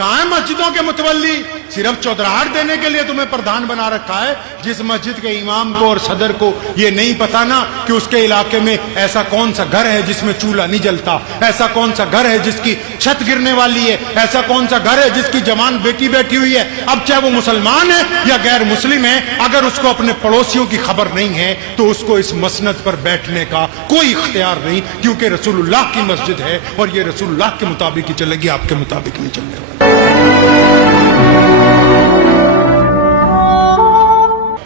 کہاں ہے مسجدوں کے متولی؟ صرف چودراہٹ دینے کے لیے تمہیں پردھان بنا رکھا ہے. جس مسجد کے امام کو اور صدر کو یہ نہیں پتا نا کہ اس کے علاقے میں ایسا کون سا گھر ہے جس میں چولہا نہیں جلتا, ایسا کون سا گھر ہے جس کی چھت گرنے والی ہے, ایسا کون سا گھر ہے جس کی جوان بیٹی بیٹھی ہوئی ہے. اب چاہے وہ مسلمان ہے یا غیر مسلم ہے, اگر اس کو اپنے پڑوسیوں کی خبر نہیں ہے تو اس کو اس مسند پر بیٹھنے کا کوئی اختیار نہیں, کیونکہ رسول اللہ کی مسجد ہے اور یہ رسول اللہ کے مطابق ہی چلے گی, آپ کے مطابق نہیں چلنے والا.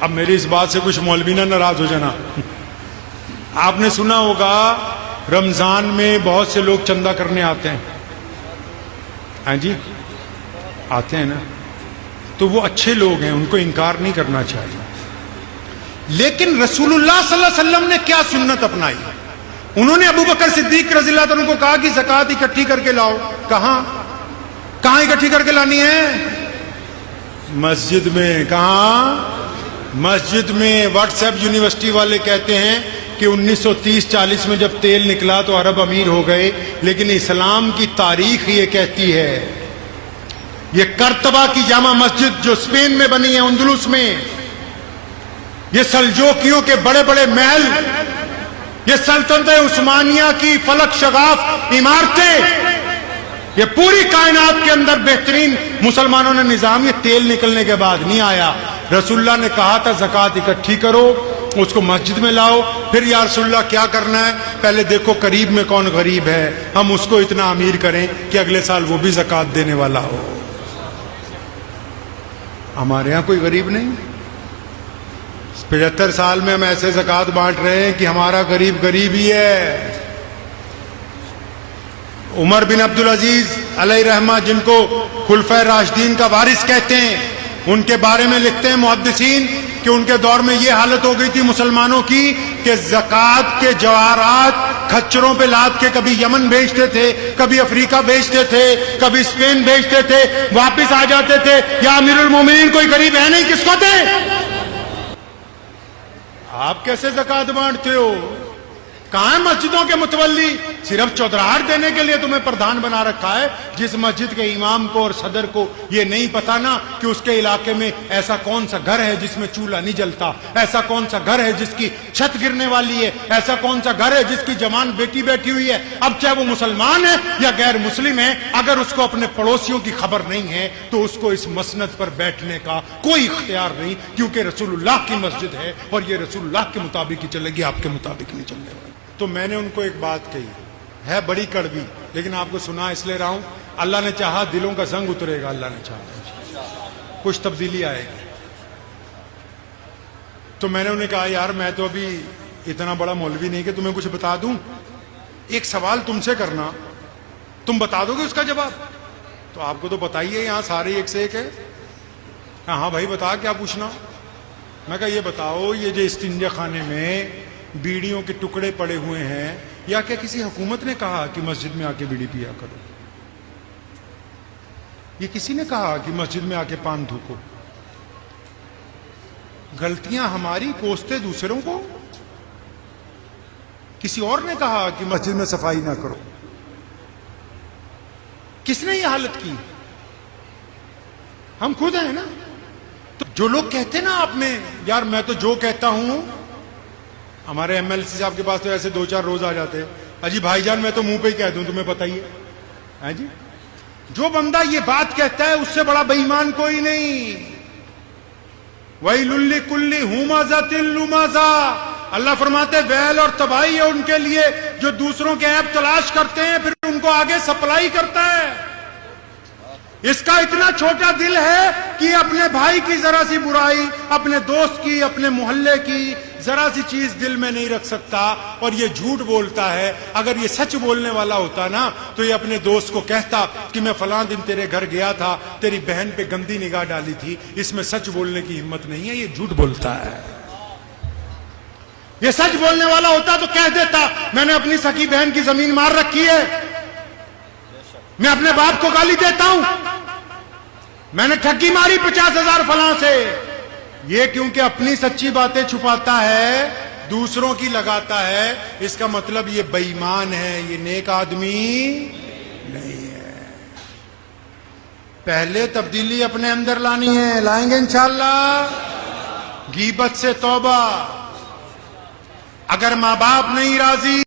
اب میری اس بات سے کچھ مولوی نہ ناراض ہو جانا. آپ نے سنا ہوگا رمضان میں بہت سے لوگ چندہ کرنے آتے ہیں. ہاں جی آتے ہیں نا, تو وہ اچھے لوگ ہیں, ان کو انکار نہیں کرنا چاہیے. لیکن رسول اللہ صلی اللہ علیہ وسلم نے کیا سنت اپنائی؟ انہوں نے ابو بکر صدیق رضی اللہ عنہ کو کہا کہ زکوٰۃ اکٹھی کر کے لاؤ. کہاں اکٹھی کر کے لانی ہے؟ مسجد میں. کہاں؟ مسجد میں. واٹس ایپ یونیورسٹی والے کہتے ہیں کہ 1930-40 میں جب تیل نکلا تو عرب امیر ہو گئے, لیکن اسلام کی تاریخ یہ کہتی ہے, یہ کرتبہ کی جامع مسجد جو اسپین میں بنی ہے, اندلس میں, یہ سلجوکیوں کے بڑے بڑے محل, یہ سلطنت عثمانیہ کی فلک شغاف عمارتیں, یہ پوری کائنات کے اندر بہترین مسلمانوں نے نظام, یہ تیل نکلنے کے بعد نہیں آیا. رسول اللہ نے کہا تھا زکوٰۃ اکٹھی کرو, اس کو مسجد میں لاؤ. پھر یا رسول اللہ کیا کرنا ہے؟ پہلے دیکھو قریب میں کون غریب ہے, ہم اس کو اتنا امیر کریں کہ اگلے سال وہ بھی زکوٰۃ دینے والا ہو. ہمارے ہاں کوئی غریب نہیں. 75 سال میں ہم ایسے زکوٰۃ بانٹ رہے ہیں کہ ہمارا غریب غریب ہی ہے. عمر بن عبدالعزیز علیہ رحمہ, جن کو خلفائے راشدین کا وارث کہتے ہیں, ان کے بارے میں لکھتے ہیں محدثین کہ ان کے دور میں یہ حالت ہو گئی تھی مسلمانوں کی کہ زکوٰۃ کے جواہرات کھچروں پہ لاد کے کبھی یمن بھیجتے تھے, کبھی افریقہ بھیجتے تھے, کبھی اسپین بھیجتے تھے, واپس آ جاتے تھے. یا امیر المومنین کوئی غریب ہے نہیں, کس کو دے؟ آپ کیسے زکوٰۃ بانٹتے ہو؟ کہاں ہے مسجدوں کے متولی؟ صرف چودراہٹ دینے کے لیے تمہیں پردھان بنا رکھا ہے. جس مسجد کے امام کو اور صدر کو یہ نہیں پتا نا کہ اس کے علاقے میں ایسا کون سا گھر ہے جس میں چولہا نہیں جلتا, ایسا کون سا گھر ہے جس کی چھت گرنے والی ہے, ایسا کون سا گھر ہے جس کی جوان بیٹی بیٹھی ہوئی ہے. اب چاہے وہ مسلمان ہے یا غیر مسلم ہے, اگر اس کو اپنے پڑوسیوں کی خبر نہیں ہے تو اس کو اس مسند پر بیٹھنے کا کوئی اختیار نہیں, کیونکہ رسول اللہ کی مسجد ہے اور یہ رسول اللہ کے مطابق ہی چلے گی, آپ کے مطابق نہیں چلنے والا. تو میں نے ان کو ایک بات کہی ہے, بڑی کڑوی, لیکن آپ کو سنا اس لیے رہا ہوں. اللہ نے چاہا دلوں کا زنگ اترے گا, اللہ نے چاہا کچھ تبدیلی آئے گی. تو میں نے انہیں کہا یار میں تو ابھی اتنا بڑا مولوی نہیں کہ تمہیں کچھ بتا دوں. ایک سوال تم سے کرنا, تم بتا دو گے اس کا جواب؟ تو آپ کو تو بتائیے, یہاں سارے ایک سے ایک ہے. ہاں بھائی بتا, کیا پوچھنا؟ میں کہا یہ بتاؤ, یہ جو استنجا خانے میں بیڑیوں کے ٹکڑے پڑے ہوئے ہیں, یا کیا کسی حکومت نے کہا کہ مسجد میں آ کے بیڑی پیا کرو؟ یہ کسی نے کہا کہ مسجد میں آ کے پان تھوکو؟ غلطیاں ہماری, کوستے دوسروں کو. کسی اور نے کہا کہ مسجد میں صفائی نہ کرو؟ کس نے یہ حالت کی؟ ہم خود ہیں نا. تو جو لوگ کہتے نا آپ میں یار میں تو جو کہتا ہوں, ہمارے ایم ایل سی صاحب کے پاس تو ایسے 2-4 روز آ جاتے ہیں, اجی بھائی جان میں تو منہ پہ ہی کہہ دوں, تمہیں پتہ ہی ہے جی. جو بندہ یہ بات کہتا ہے اس سے بڑا بے ایمان کوئی نہیں. وَيْلٌ لِّكُلِّ ہُمَزَةٍ لُمَزَةٍ, اللہ فرماتے ویل اور تباہی ہے ان کے لیے جو دوسروں کے عیب تلاش کرتے ہیں پھر ان کو آگے سپلائی کرتا ہے. اس کا اتنا چھوٹا دل ہے کہ اپنے بھائی کی ذرا سی برائی, اپنے دوست کی, اپنے محلے کی ذرا سی چیز دل میں نہیں رکھ سکتا, اور یہ جھوٹ بولتا ہے. اگر یہ سچ بولنے والا ہوتا نا تو یہ اپنے دوست کو کہتا کہ میں فلاں دن تیرے گھر گیا تھا, تیری بہن پہ گندی نگاہ ڈالی تھی. اس میں سچ بولنے کی ہمت نہیں ہے, یہ جھوٹ بولتا ہے. یہ سچ بولنے والا ہوتا تو کہہ دیتا میں نے اپنی سکی بہن کی زمین مار رکھی ہے, میں اپنے باپ کو گالی دیتا ہوں, میں نے ٹھگی ماری 50,000 فلاں سے. یہ کیونکہ اپنی سچی باتیں چھپاتا ہے, دوسروں کی لگاتا ہے, اس کا مطلب یہ بے ایمان ہے, یہ نیک آدمی نہیں ہے. پہلے تبدیلی اپنے اندر لانی ہے، لائیں گے انشاءاللہ. غیبت سے توبہ. اگر ماں باپ نہیں راضی